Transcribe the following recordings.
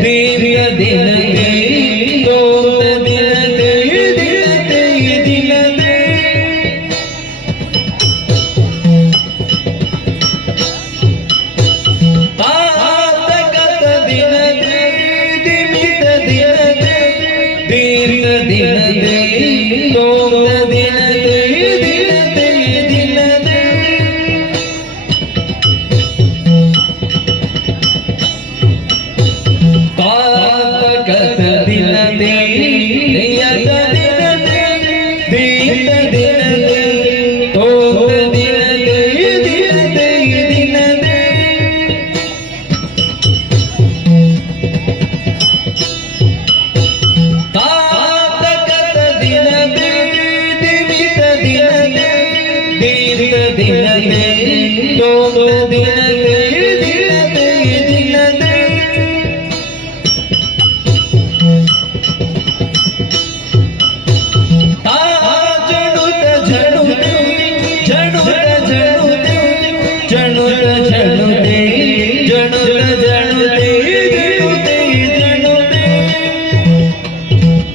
baby.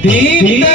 Tinta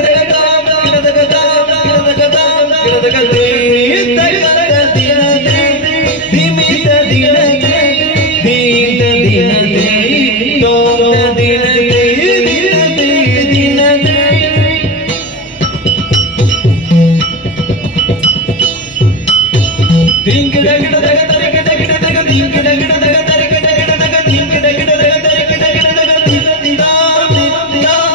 No.